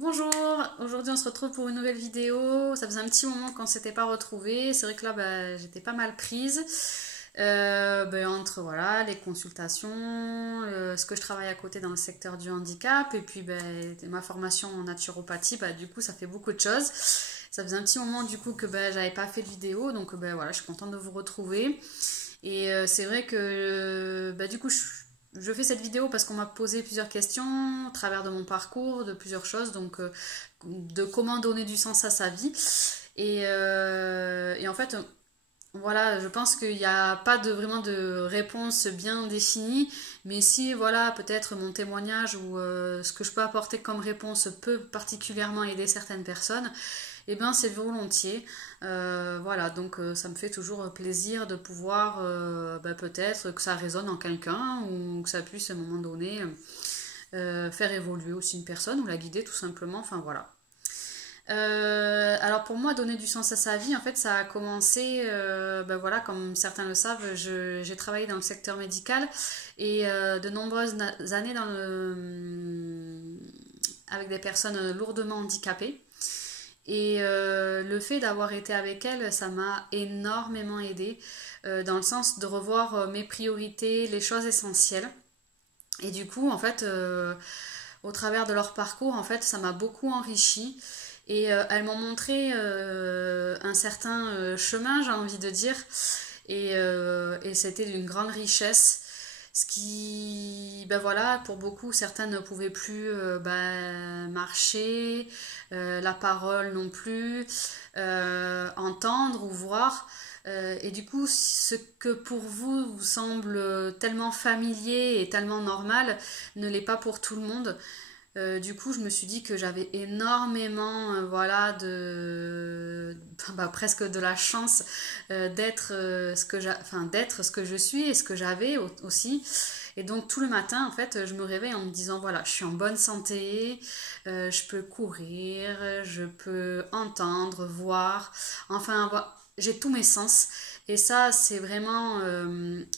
Bonjour, aujourd'hui on se retrouve pour une nouvelle vidéo. Ça faisait un petit moment qu'on ne s'était pas retrouvés. C'est vrai que là j'étais pas mal prise entre voilà, les consultations, ce que je travaille à côté dans le secteur du handicap et puis ma formation en naturopathie. Du coup ça fait beaucoup de choses. Ça faisait un petit moment du coup que j'avais pas fait de vidéo donc voilà, je suis contente de vous retrouver. Et c'est vrai que du coup je fais cette vidéo parce qu'on m'a posé plusieurs questions au travers de mon parcours, de plusieurs choses, donc de comment donner du sens à sa vie. Et en fait, voilà, je pense qu'il n'y a pas vraiment de réponse bien définie, mais si voilà, peut-être mon témoignage ou ce que je peux apporter comme réponse peut particulièrement aider certaines personnes, eh bien c'est volontiers. Voilà, donc ça me fait toujours plaisir de pouvoir peut-être que ça résonne en quelqu'un ou que ça puisse à un moment donné faire évoluer aussi une personne ou la guider tout simplement. Enfin voilà. Alors pour moi, donner du sens à sa vie, en fait, ça a commencé, voilà, comme certains le savent, j'ai travaillé dans le secteur médical et de nombreuses années avec des personnes lourdement handicapées. Et le fait d'avoir été avec elles, ça m'a énormément aidée dans le sens de revoir mes priorités, les choses essentielles. Et du coup, en fait, au travers de leur parcours, en fait, ça m'a beaucoup enrichi. Et elles m'ont montré un certain chemin, j'ai envie de dire. Et c'était d'une grande richesse. Ce qui, voilà, pour beaucoup, certains ne pouvaient plus marcher, la parole non plus, entendre ou voir. Et du coup, ce que pour vous vous semble tellement familier et tellement normal ne l'est pas pour tout le monde. Du coup, je me suis dit que j'avais énormément, voilà, presque de la chance d'être d'être ce que je suis et ce que j'avais aussi. Et donc tout le matin, en fait, je me réveille en me disant, voilà, je suis en bonne santé, je peux courir, je peux entendre, voir, enfin, j'ai tous mes sens. Et ça, c'est vraiment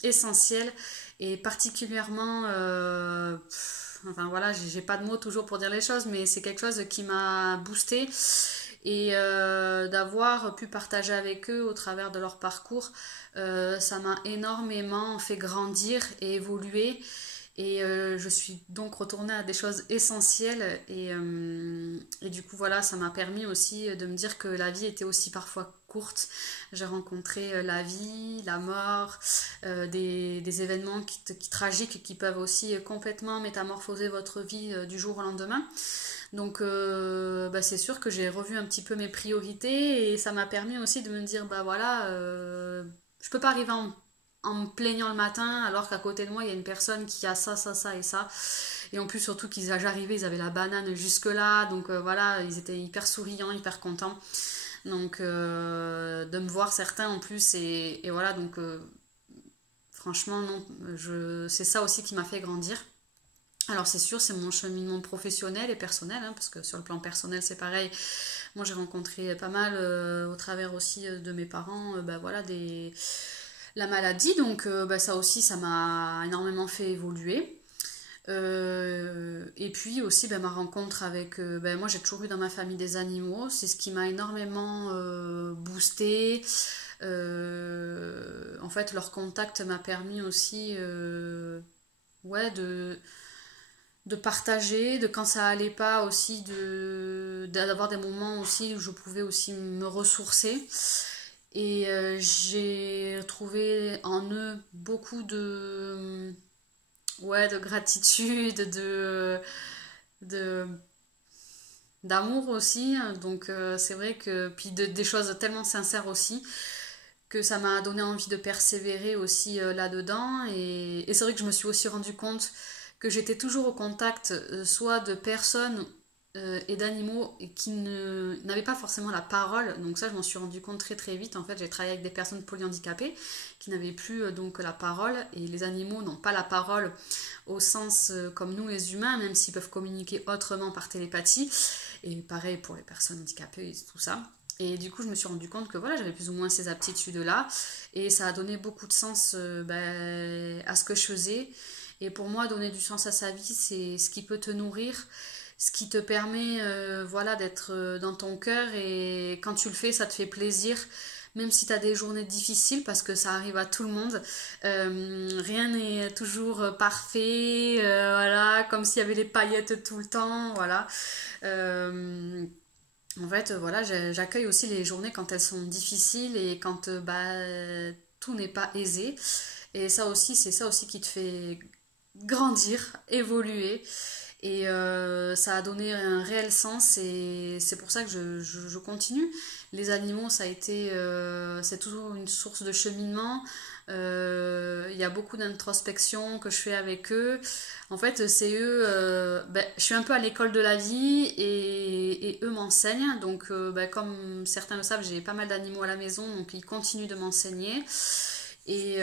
essentiel et particulièrement enfin voilà, j'ai pas de mots toujours pour dire les choses, mais c'est quelque chose qui m'a boosté et d'avoir pu partager avec eux au travers de leur parcours, ça m'a énormément fait grandir et évoluer. Et je suis donc retournée à des choses essentielles et du coup voilà, ça m'a permis aussi de me dire que la vie était aussi parfois courte. J'ai rencontré la vie, la mort, des événements tragiques qui peuvent aussi complètement métamorphoser votre vie du jour au lendemain. Donc c'est sûr que j'ai revu un petit peu mes priorités et ça m'a permis aussi de me dire voilà, je peux pas arriver en me plaignant le matin alors qu'à côté de moi il y a une personne qui a ça, ça, ça et ça. Et en plus surtout qu'ils j'arrivais, ils avaient la banane jusque là, donc voilà, ils étaient hyper souriants, hyper contents. Donc de me voir certains en plus et voilà, donc franchement non, c'est ça aussi qui m'a fait grandir. Alors c'est sûr, c'est mon cheminement professionnel et personnel, hein, parce que sur le plan personnel c'est pareil. Moi j'ai rencontré pas mal au travers aussi de mes parents, voilà, la maladie, donc ça aussi ça m'a énormément fait évoluer. Et puis aussi ma rencontre avec, moi j'ai toujours eu dans ma famille des animaux, c'est ce qui m'a énormément boosté. En fait leur contact m'a permis aussi ouais, de partager, de quand ça allait pas aussi, d'avoir des moments aussi où je pouvais aussi me ressourcer. Et j'ai trouvé en eux beaucoup ouais, de gratitude, de, d'amour aussi. Donc c'est vrai que, puis des choses tellement sincères aussi, que ça m'a donné envie de persévérer aussi là-dedans. Et c'est vrai que je me suis aussi rendu compte que j'étais toujours au contact soit de personnes et d'animaux qui n'avaient pas forcément la parole. Donc ça, je m'en suis rendu compte très très vite. En fait, j'ai travaillé avec des personnes polyhandicapées qui n'avaient plus donc la parole. Et les animaux n'ont pas la parole au sens comme nous les humains, même s'ils peuvent communiquer autrement par télépathie. Et pareil pour les personnes handicapées et tout ça. Et du coup, je me suis rendu compte que voilà, j'avais plus ou moins ces aptitudes-là. Et ça a donné beaucoup de sens à ce que je faisais. Et pour moi, donner du sens à sa vie, c'est ce qui peut te nourrir, ce qui te permet voilà, d'être dans ton cœur et quand tu le fais, ça te fait plaisir. Même si tu as des journées difficiles, parce que ça arrive à tout le monde, rien n'est toujours parfait, voilà, comme s'il y avait les paillettes tout le temps, voilà. Euh, En fait, voilà, j'accueille aussi les journées quand elles sont difficiles et quand bah, tout n'est pas aisé. Et ça aussi, c'est ça aussi qui te fait grandir, évoluer. Et ça a donné un réel sens et c'est pour ça que je continue. Les animaux, ça a été, c'est toujours une source de cheminement. Il y a beaucoup d'introspection que je fais avec eux. En fait, c'est eux, ben, je suis un peu à l'école de la vie et eux m'enseignent. Donc, ben, comme certains le savent, j'ai pas mal d'animaux à la maison, donc ils continuent de m'enseigner. Et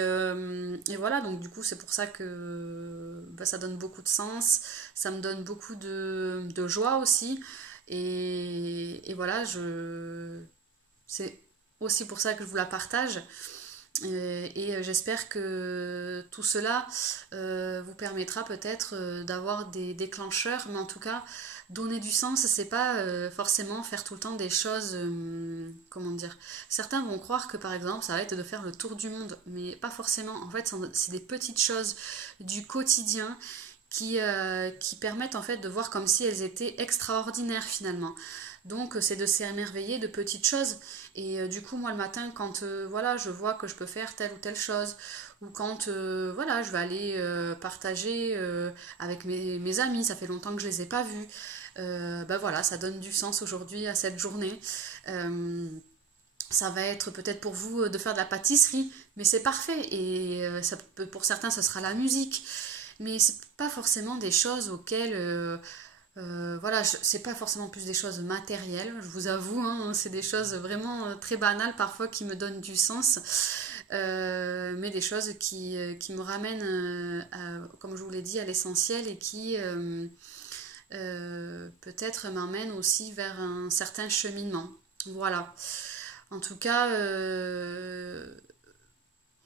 voilà, donc du coup, c'est pour ça que bah, ça donne beaucoup de sens, ça me donne beaucoup de joie aussi. Et voilà, c'est aussi pour ça que je vous la partage. Et j'espère que tout cela vous permettra peut-être d'avoir des déclencheurs, mais en tout cas, donner du sens, c'est pas forcément faire tout le temps des choses, comment dire. Certains vont croire que par exemple, ça va être de faire le tour du monde, mais pas forcément. En fait, c'est des petites choses du quotidien qui permettent en fait de voir comme si elles étaient extraordinaires finalement. Donc c'est de s'émerveiller de petites choses. Et du coup moi le matin quand voilà je vois que je peux faire telle ou telle chose ou quand voilà je vais aller partager avec mes amis, ça fait longtemps que je les ai pas vus. Bah voilà ça donne du sens aujourd'hui à cette journée. Ça va être peut-être pour vous de faire de la pâtisserie, mais c'est parfait. Et pour certains, ce sera la musique. Mais c'est pas forcément des choses auxquelles voilà, c'est pas forcément plus des choses matérielles, je vous avoue, hein, c'est des choses vraiment très banales parfois qui me donnent du sens, mais des choses qui me ramènent, comme je vous l'ai dit, à l'essentiel et qui peut-être m'emmènent aussi vers un certain cheminement. Voilà. En tout cas,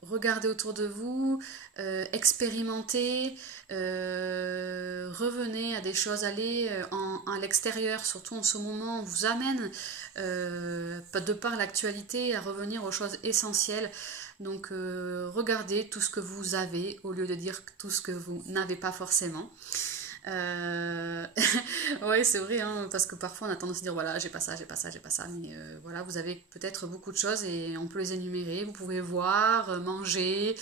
regardez autour de vous, expérimentez, revenez à des choses, allez à l'extérieur, surtout en ce moment, on vous amène, de par l'actualité, à revenir aux choses essentielles. Donc regardez tout ce que vous avez au lieu de dire tout ce que vous n'avez pas forcément. Euh... ouais, c'est vrai, hein, parce que parfois on a tendance à dire voilà, j'ai pas ça, j'ai pas ça, j'ai pas ça, mais voilà, vous avez peut-être beaucoup de choses et on peut les énumérer. Vous pouvez voir, manger,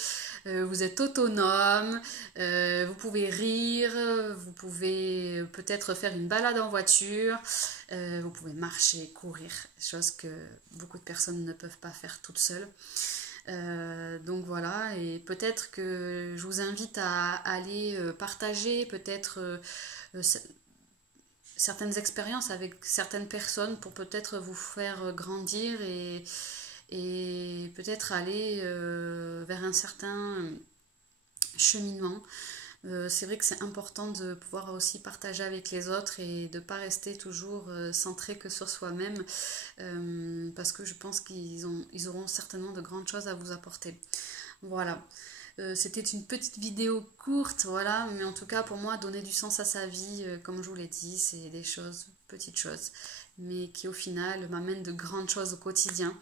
vous êtes autonome, vous pouvez rire, vous pouvez peut-être faire une balade en voiture, vous pouvez marcher, courir, chose que beaucoup de personnes ne peuvent pas faire toutes seules. Donc voilà, et peut-être que je vous invite à aller partager peut-être certaines expériences avec certaines personnes pour peut-être vous faire grandir et peut-être aller vers un certain cheminement. C'est vrai que c'est important de pouvoir aussi partager avec les autres et de ne pas rester toujours centré que sur soi-même parce que je pense ils auront certainement de grandes choses à vous apporter. Voilà. C'était une petite vidéo courte, voilà, mais en tout cas pour moi donner du sens à sa vie, comme je vous l'ai dit, c'est des choses, petites choses, mais qui au final m'amènent de grandes choses au quotidien.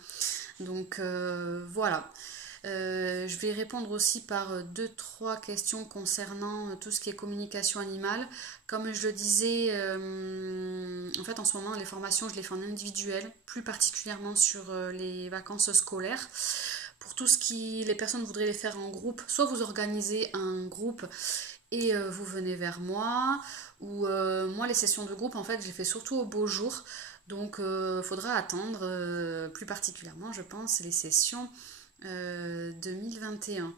Donc voilà. Je vais répondre aussi par deux, trois questions concernant tout ce qui est communication animale. Comme je le disais, en fait en ce moment les formations je les fais en individuel, plus particulièrement sur les vacances scolaires. Pour tout ce qui les personnes voudraient les faire en groupe, soit vous organisez un groupe et vous venez vers moi, ou moi les sessions de groupe en fait je les fais surtout au beau jour. Donc il faudra attendre, plus particulièrement je pense, les sessions 2021.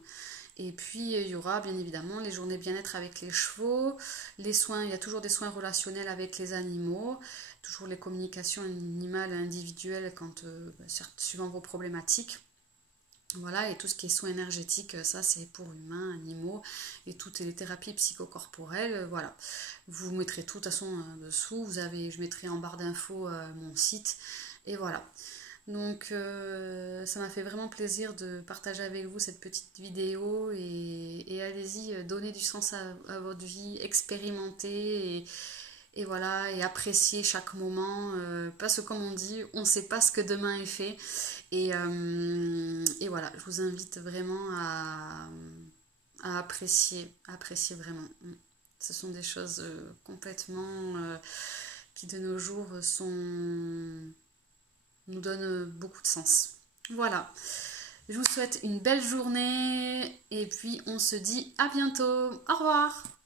Et puis il y aura bien évidemment les journées bien-être avec les chevaux, les soins, il y a toujours des soins relationnels avec les animaux, toujours les communications animales individuelles quand, certes, suivant vos problématiques. Voilà, et tout ce qui est soins énergétiques, ça c'est pour humains, animaux, et toutes les thérapies psychocorporelles, voilà. Vous mettrez tout de toute façon dessous, je mettrai en barre d'infos mon site, et voilà. Donc ça m'a fait vraiment plaisir de partager avec vous cette petite vidéo et allez-y, donnez du sens à votre vie, expérimentez et voilà, et apprécier chaque moment, parce que comme on dit, on ne sait pas ce que demain est fait. Et voilà, je vous invite vraiment à apprécier vraiment. Ce sont des choses complètement qui de nos jours nous donnent beaucoup de sens. Voilà, je vous souhaite une belle journée et puis on se dit à bientôt. Au revoir.